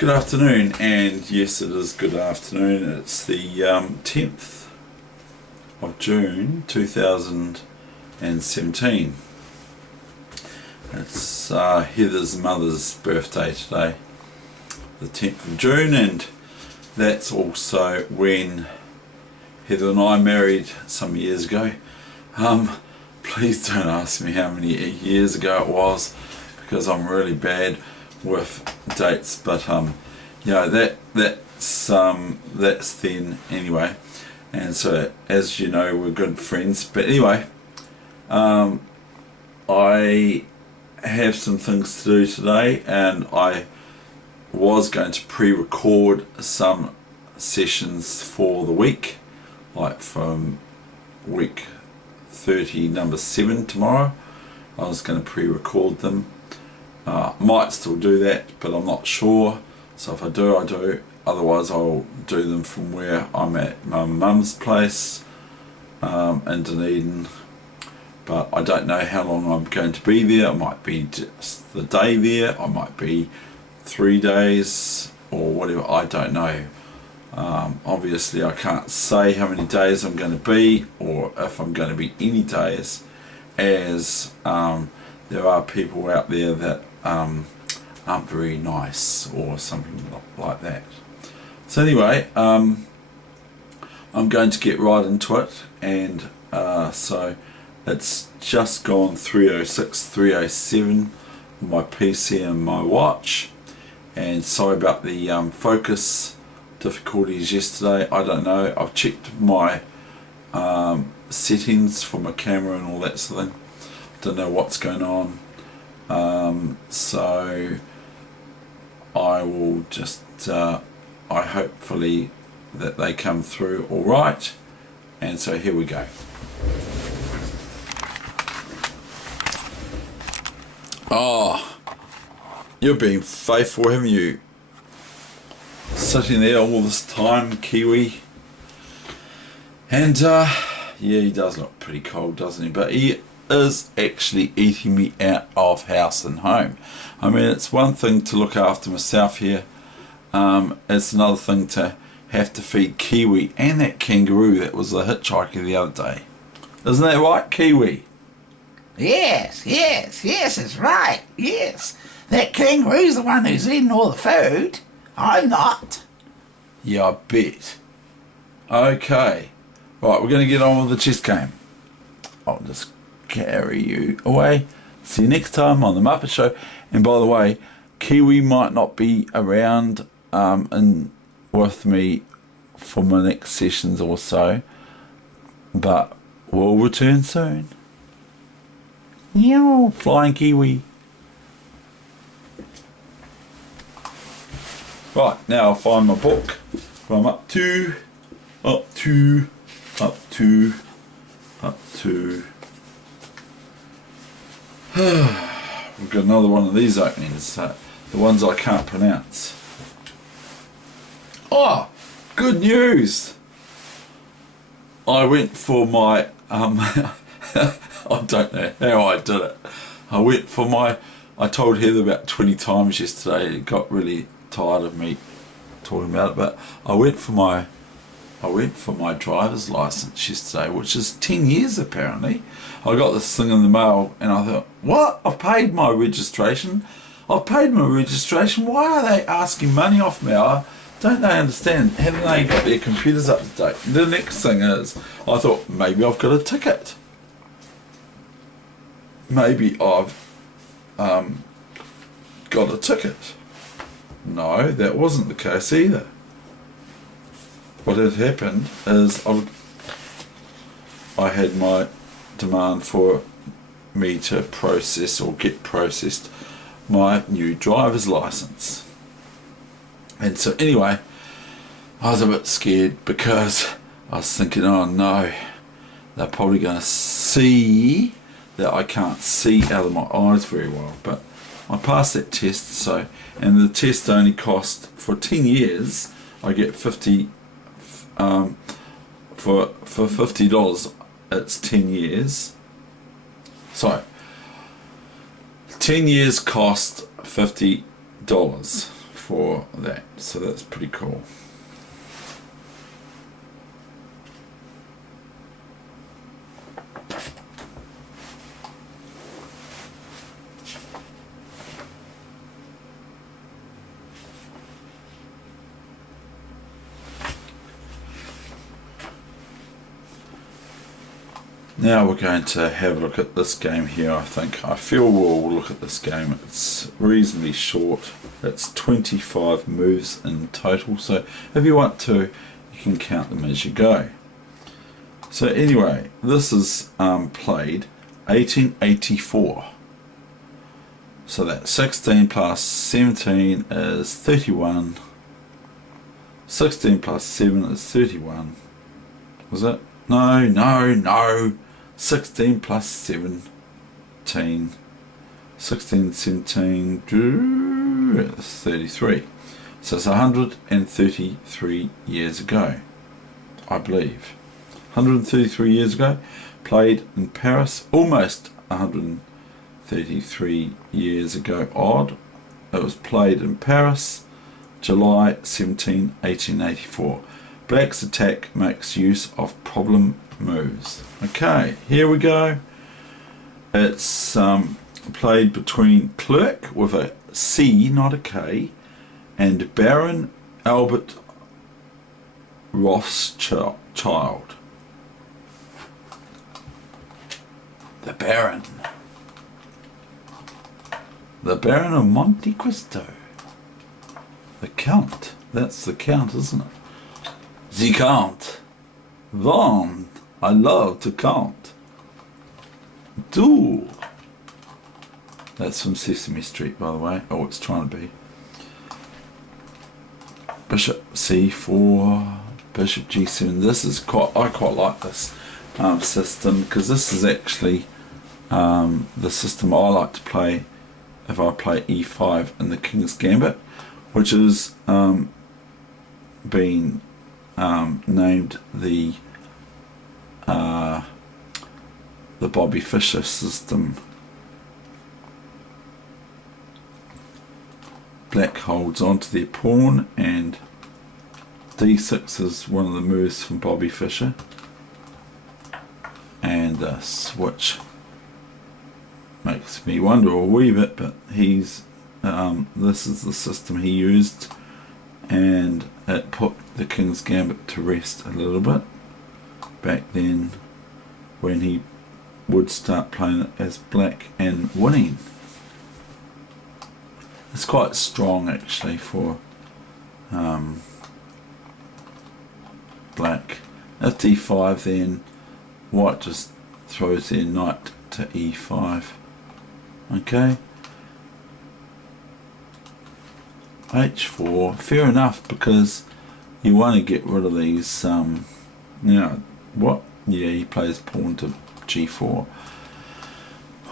Good afternoon, and yes, it is good afternoon. It's the 10th of June 2017. It's Heather's mother's birthday today, the 10th of June, and that's also when Heather and I married some years ago. Please don't ask me how many years ago it was, because I'm really bad with dates, but that's then anyway. And so, as you know, we're good friends. But anyway, I have some things to do today, and I was going to pre-record some sessions for the week, like from week 30 number 7 tomorrow. I was going to pre-record them. Might still do that, but I'm not sure. So if I do, I do. Otherwise, I'll do them from where I'm at my mum's place in Dunedin. But I don't know how long I'm going to be there. It might be just the day there. I might be 3 days or whatever. I don't know. Obviously, I can't say how many days I'm going to be, or if I'm going to be any days, as there are people out there that aren't very nice or something like that. So anyway, I'm going to get right into it, and so it's just gone 3:06, 3:07 on my PC and my watch, and sorry about the focus difficulties yesterday. I don't know, I've checked my settings for my camera and all that sort of thing. Don't know what's going on. So I will just I hopefully that they come through all right, and so here we go. Oh, you're being faithful, haven't you? Sitting there all this time, Kiwi. And yeah, he does look pretty cold, doesn't he? But he is actually eating me out of house and home. I mean, it's one thing to look after myself here. It's another thing to have to feed Kiwi and that kangaroo that was a hitchhiker the other day. Isn't that right, Kiwi? Yes, it's right, yes. That kangaroo's the one who's eating all the food. I'm not. Yeah, I bet. Okay. Right, we're going to get on with the chess game. I'll just carry you away. See you next time on the Muppet Show. And by the way, Kiwi might not be around with me for my next sessions or so, but we'll return soon. Meow, flying Kiwi. Right, now I'll find my book. I'm up to. We've got another one of these openings, the ones I can't pronounce. Oh, good news! I went for my, I don't know how I did it. I told Heather about 20 times yesterday. It got really tired of me talking about it, but I went for my driver's license yesterday, which is 10 years apparently. I got this thing in the mail and I thought, what? I've paid my registration. Why are they asking money off me? Don't they understand? Haven't they got their computers up to date? The next thing is, I thought, maybe I've got a ticket. Maybe I've got a ticket. No, that wasn't the case either. What had happened is I had my demand for me to process or get processed my new driver's license. And so anyway, I was a bit scared because I was thinking, oh no, they're probably going to see that I can't see out of my eyes very well. But I passed that test, so, and the test only cost, for 10 years, I get $50, for $50, it's 10 years. So, 10 years cost $50 for that. So that's pretty cool. Now we're going to have a look at this game here. I feel we'll look at this game. It's reasonably short. It's 25 moves in total, so if you want to, you can count them as you go. So anyway, this is played 1884. So that's 16 plus 17 is 31. 16 plus 7 is 31. Was it? No. 16 plus 17. 16, 17, 33. So it's 133 years ago, I believe. 133 years ago, played in Paris, almost 133 years ago, odd. It was played in Paris, July 17, 1884. Black's attack makes use of problem moves. Okay, here we go. It's played between Clerk with a C, not a K, and Baron Albert Rothschild. The Baron. The Baron of Monte Cristo. The Count. That's the Count, isn't it? The Count. One. I love to count. Do. That's from Sesame Street, by the way. Oh, it's trying to be. Bishop C4, Bishop G7. This is I quite like this system, because this is actually the system I like to play if I play E5 in the King's Gambit, which is been named the Bobby Fischer system. Black holds on to their pawn, and D6 is one of the moves from Bobby Fischer, and the switch makes me wonder a wee bit, but he's this is the system he used, and it put the King's Gambit to rest a little bit back then when he would start playing it as black and winning. It's quite strong actually for black. At D5, then white just throws their knight to E5. Okay. H4, fair enough, because you want to get rid of these what? Yeah, he plays pawn to G4.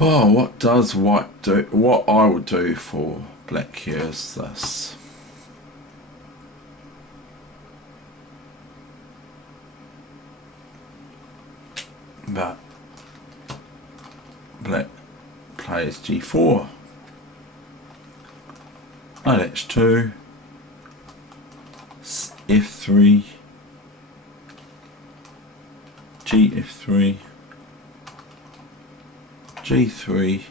Oh, what does white do? What I would do for black here is this. But black plays G4. Knight H2, F3, Gf3, G3,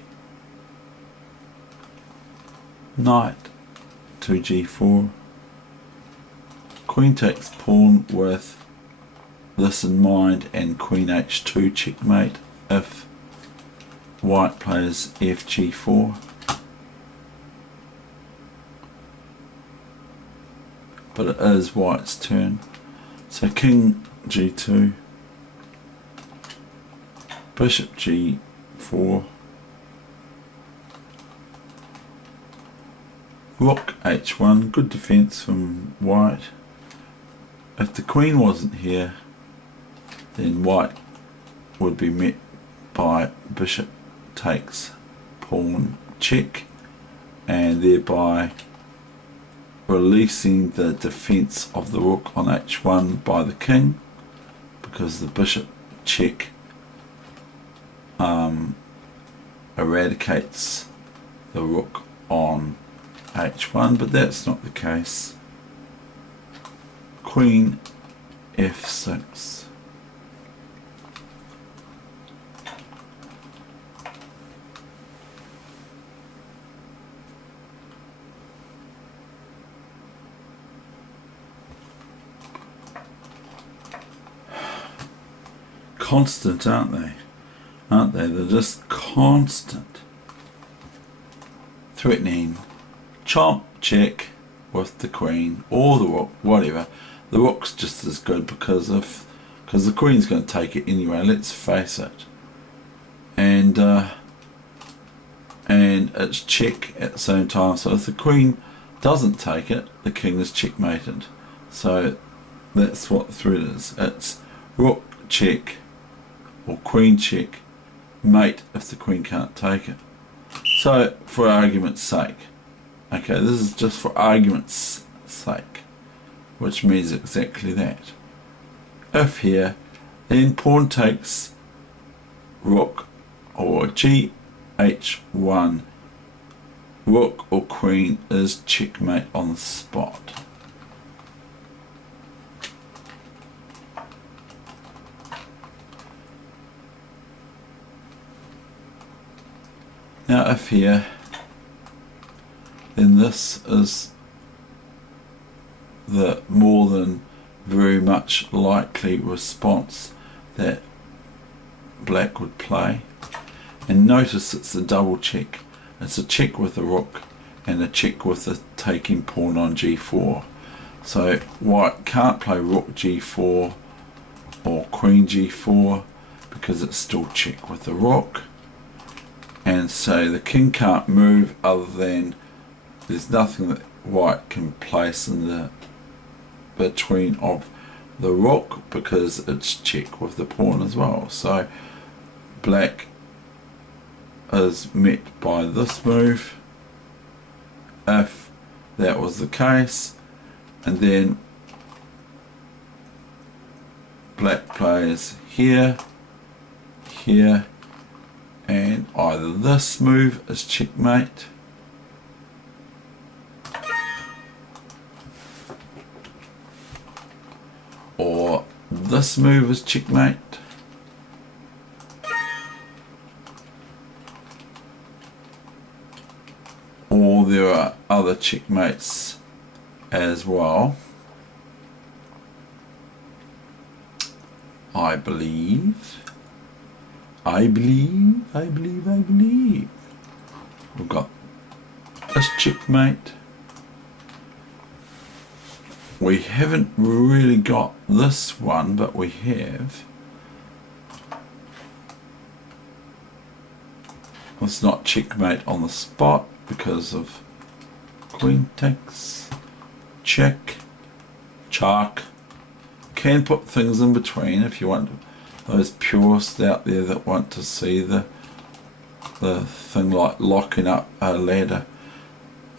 knight to G4, queen takes pawn with this in mind, and queen H2 checkmate if white plays FG4. But it is white's turn. So king G2, bishop G4, rook H1, good defense from white. If the queen wasn't here, then white would be met by bishop takes pawn check, and thereby releasing the defense of the rook on H1 by the king, because the bishop check eradicates the rook on h1, but that's not the case. Queen f6. Constant, aren't they? Aren't they? They're just constant. Threatening. Chomp, check with the queen or the rook, whatever. The rook's just as good because the queen's going to take it anyway. Let's face it. And it's check at the same time. So if the queen doesn't take it, the king is checkmated. So that's what the threat is. It's rook check or queen check, mate if the queen can't take it. So for argument's sake, okay, this is just for argument's sake, which means exactly that. If here, then pawn takes rook or gh1, rook or queen is checkmate on the spot. Now if here, then this is the more than very much likely response that black would play. And notice it's a double check. It's a check with a rook and a check with the taking pawn on g4. So white can't play rook g4 or queen g4 because it's still check with the rook. And so the king can't move other than there's nothing that white can place in the between of the rook because it's check with the pawn as well. So black is met by this move if that was the case, and then black plays here, here, and either this move is checkmate or this move is checkmate, or there are other checkmates as well. I believe. We've got this checkmate. We haven't really got this one, but we have. It's not checkmate on the spot because of queen takes, check, chalk. Can put things in between if you want those purists out there that want to see the thing like locking up a ladder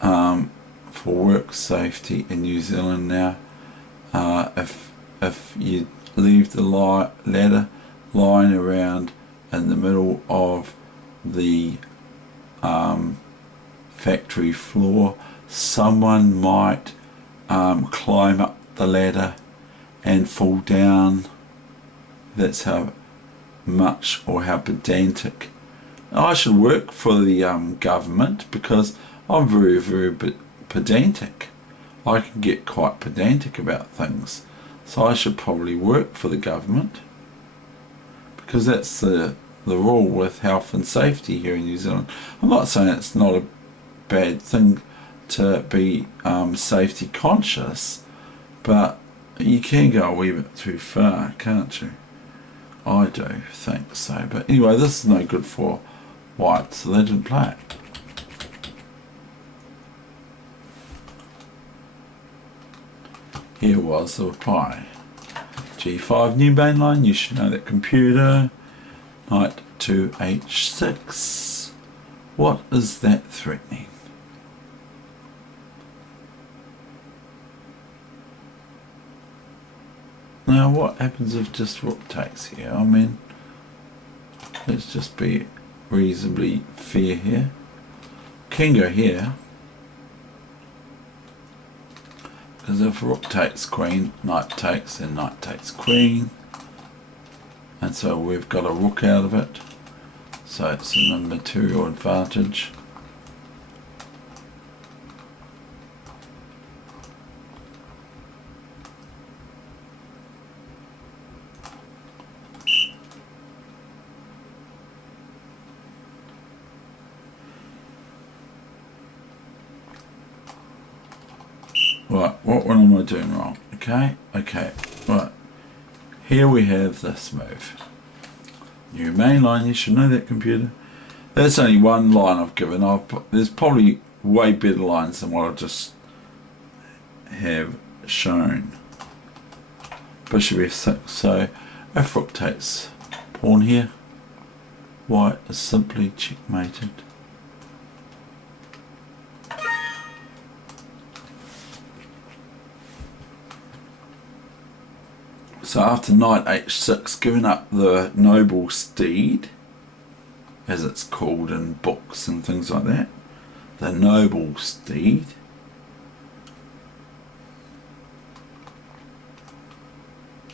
for work safety in New Zealand now. If you leave the ladder lying around in the middle of the factory floor, someone might climb up the ladder and fall down. That's how much or how pedantic. I should work for the government because I'm very, very pedantic. I can get quite pedantic about things. So I should probably work for the government because that's the rule with health and safety here in New Zealand. I'm not saying it's not a bad thing to be safety conscious, but you can go a wee bit too far, can't you? I do think so. But anyway, this is no good for white, so they didn't play it. Here was the reply. G5 new mainline, you should know that computer. Knight to H6. What is that threatening? Now what happens if just rook takes here? I mean, let's just be reasonably fair here. Can go here. Because if rook takes queen, knight takes, then knight takes queen. And so we've got a rook out of it. So it's a material advantage. Right, what am I doing wrong? Okay, right. Here we have this move. New main line, you should know that, computer. That's only one line I've given. There's probably way better lines than what I just have shown. Bishop f6, so if rook takes pawn here, white is simply checkmated. So after knight h6, giving up the noble steed, as it's called in books and things like that, the noble steed,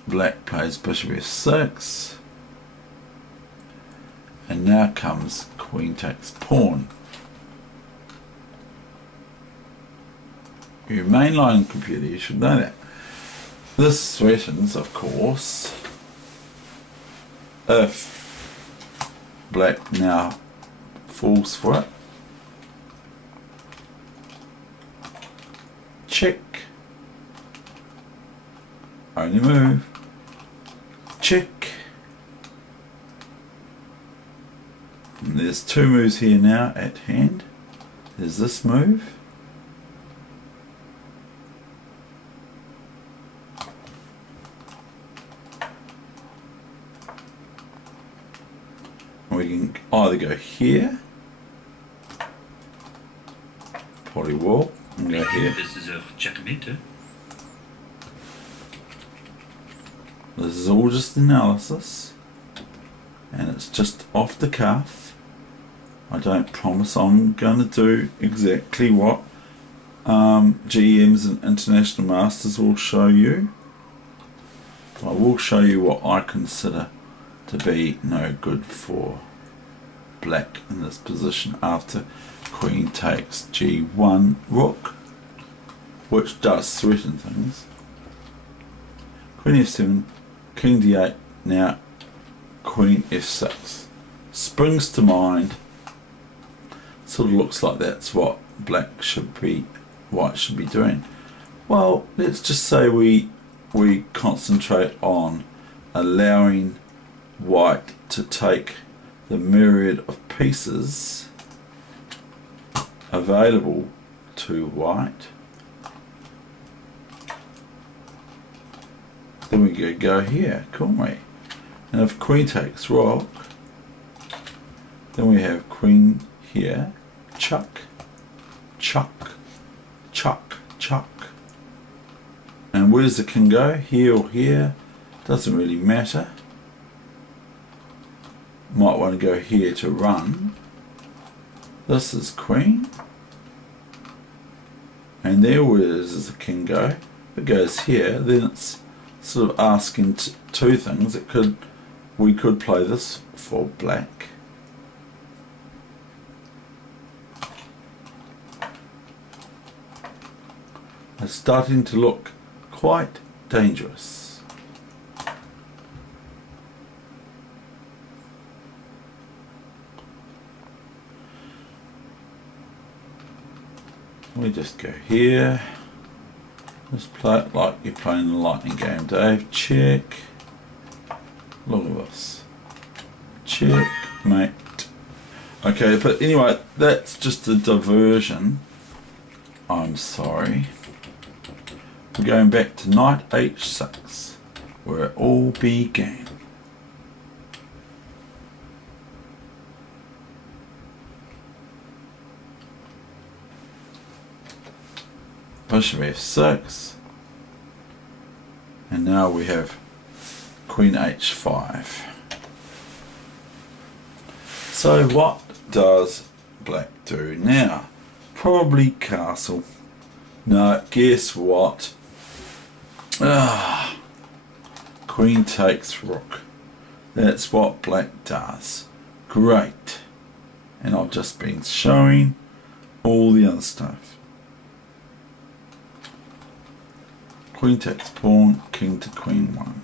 black plays bishop f6, and now comes queen takes pawn. Your mainline computer, you should know that. This threatens, of course, if black now falls for it. Check. Only move. Check. And there's two moves here now at hand. There's this move. We can either go here, probably will, and go here. This is a checkmate. This is all just analysis, and it's just off the cuff. I don't promise I'm going to do exactly what GMs and International Masters will show you. I will show you what I consider to be no good for black in this position after queen takes g1 rook, which does threaten things. Queen f7, king d8, now queen f6. Springs to mind, sort of looks like that's what white should be doing. Well, let's just say we concentrate on allowing white to take the myriad of pieces available to white. Then we could go here, couldn't we? And if queen takes rook, then we have queen here, chuck, chuck, chuck, chuck. And where does the king go? Here or here? Doesn't really matter. Might want to go here to run. This is queen. And there where does the king go? If it goes here, then it's sort of asking two things. We could play this for black. It's starting to look quite dangerous. We just go here. Just play it like you're playing the lightning game, Dave. Check. Look at this. Check, mate. Okay, but anyway, that's just a diversion. I'm sorry. We're going back to knight h6, where it all began. Bishop f6, and now we have queen h5. So what does black do now? Probably castle. No, guess what? Ah, queen takes rook. That's what black does. Great. And I've just been showing all the other stuff. Queen takes pawn, king to queen 1.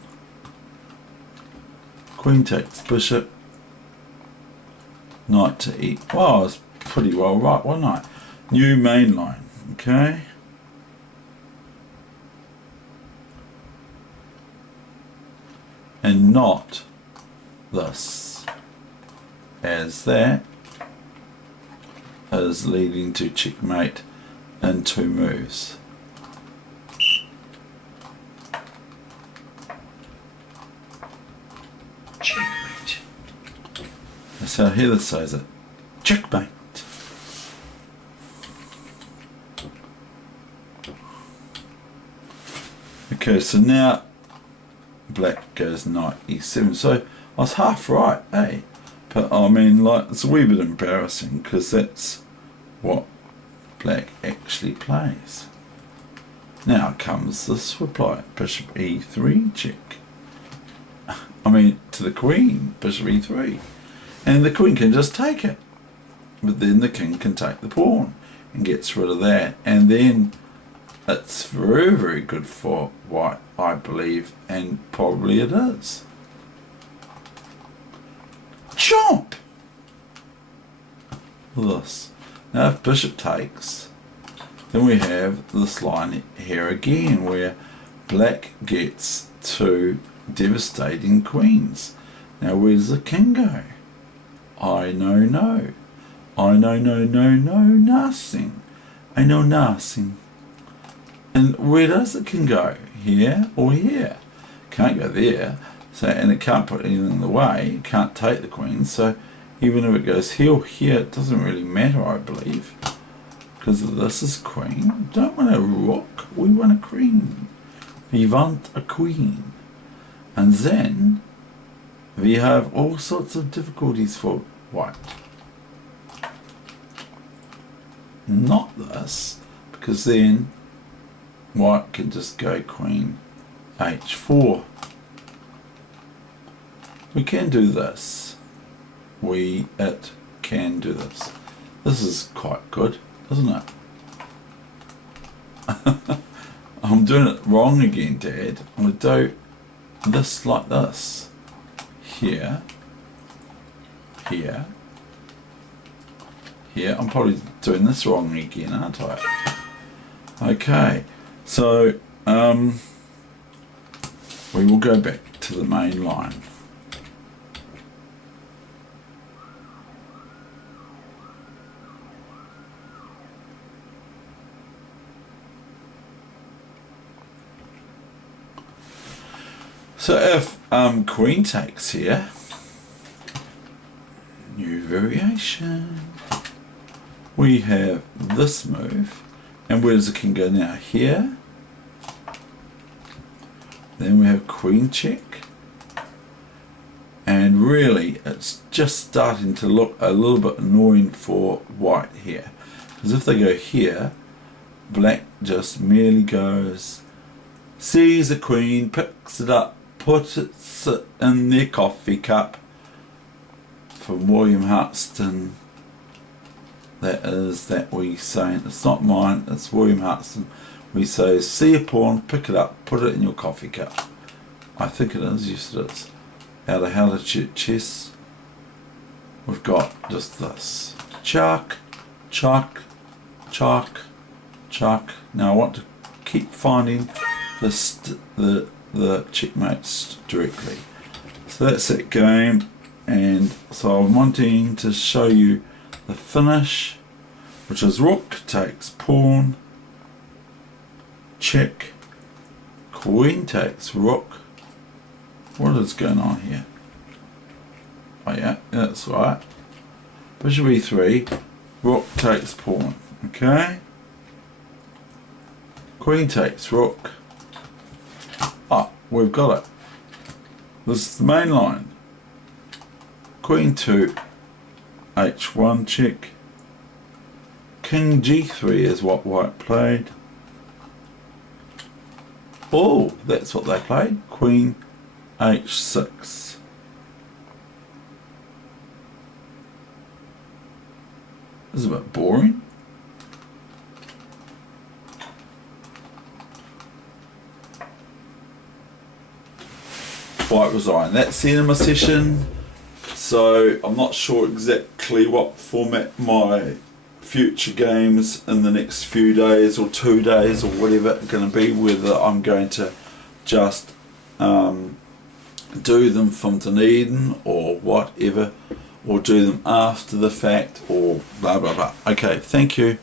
Queen takes bishop, knight to e. Well, I was pretty well right, wasn't I? New main line, okay? And not this, as that is leading to checkmate in 2 moves. Checkmate. That's how Heather says it. Checkmate. Okay, so now black goes knight e7. So I was half right, eh? But I mean, like, it's a wee bit embarrassing because that's what black actually plays. Now comes this reply. Bishop e3 check. I mean, to the queen, bishop e3. And the queen can just take it. But then the king can take the pawn and gets rid of that. And then it's very, very good for white, I believe, and probably it is. Chomp! This. Now if bishop takes, then we have this line here again where black gets 2 devastating queens. Now where does the king go? I know no. I know nothing. I know nothing. And where does the king go? Here or here? Can't go there. So, and it can't put anything in the way. It can't take the queen. So even if it goes here or here, it doesn't really matter, I believe. Because this is queen. We don't want a rook. We want a queen. We want a queen. And then we have all sorts of difficulties for white. Not this, because then white can just go queen h4. We can do this. It can do this. This is quite good, isn't it? I'm doing it wrong again, Dad. I'm going to do this like this. Here. Here. Here. I'm probably doing this wrong again, aren't I? Okay. So, we will go back to the main line. So if queen takes here, new variation, we have this move, and where does the king go now? Here. Then we have queen check, and really it's just starting to look a little bit annoying for white here, because if they go here, black just merely goes, sees the queen, picks it up, puts it in their coffee cup. From William Hartston, that we saying, it's not mine, it's William Hartston. We say, see a pawn, pick it up, put it in your coffee cup. I think it is, yes it is. Out of How to Cheat Chess, we've got just this. Chuck, chuck, chuck, chuck. Now I want to keep finding the checkmates directly. So that's that game, and so I'm wanting to show you the finish, which is rook takes pawn, check, queen takes rook. What is going on here? Oh yeah, that's right. Bishop e3, rook takes pawn. Okay. Queen takes rook. Ah, we've got it. This is the main line. Queen 2, h1 check. King g3 is what white played. Oh, that's what they played. Queen h6. This is a bit boring. White resign. That's the end of my session. So I'm not sure exactly what format my future games in the next few days or 2 days or whatever are going to be, whether I'm going to just do them from Dunedin or whatever, or do them after the fact, or blah blah blah. Okay, thank you.